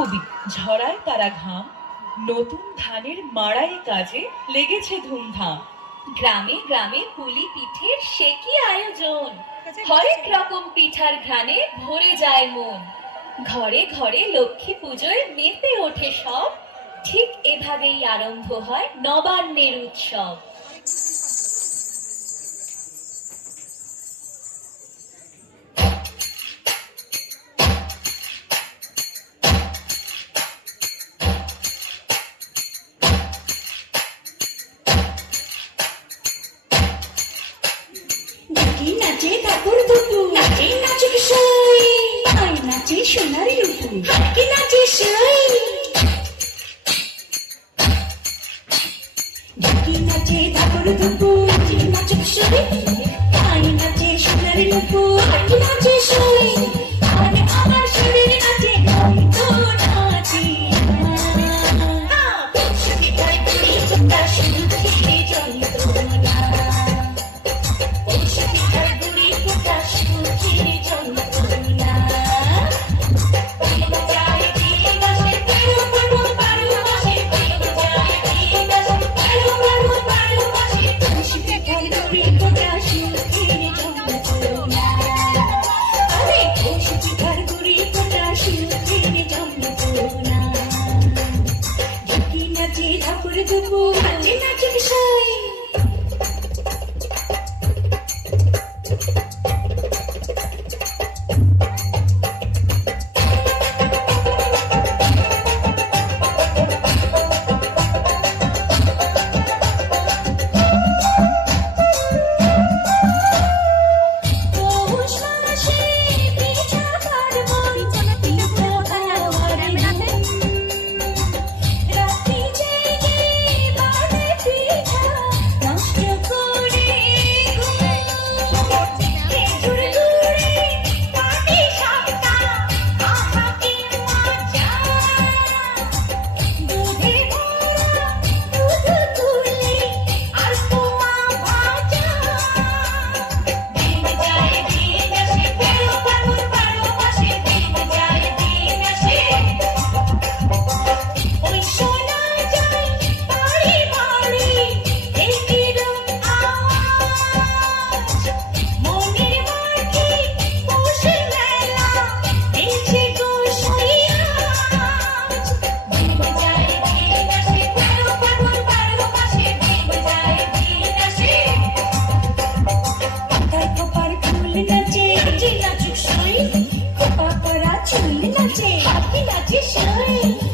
খুবই ঝরায় তারা ঘাম, নতুন ধানের মাড়াই কাজে লেগেছে ধুমধাম। গ্রামে গ্রামে পুলি পিঠের সে কি আয়োজন, হরেক রকম পিঠার ঘ্রাণে ভরে যায় মন। ঘরে ঘরে লক্ষ্মী পুজোয় মেতে ওঠে সব, ঠিক এভাবেই আরম্ভ হয় নবান্নের উৎসব। নাচে ঠাকুর দুপু, নাচে নাচে কিশোরী, আই নাচে সোনারি রূপু, কি নাচে সই। ঢাকি নাচে ঠাকুর দুপু, নাচে নাচে কিশোরী, আই নাচে সোনারি রূপু, কি নাচে সই। মানে আমার শরীর নাচে, আমি তো নাচি না। সুখী ঘরে ঘুরি তোমরা শুধু খেলে যন্ত্রণা। ঠাকুর দেবো নাচে নাচে বিষয়। নাচে নাচে সই,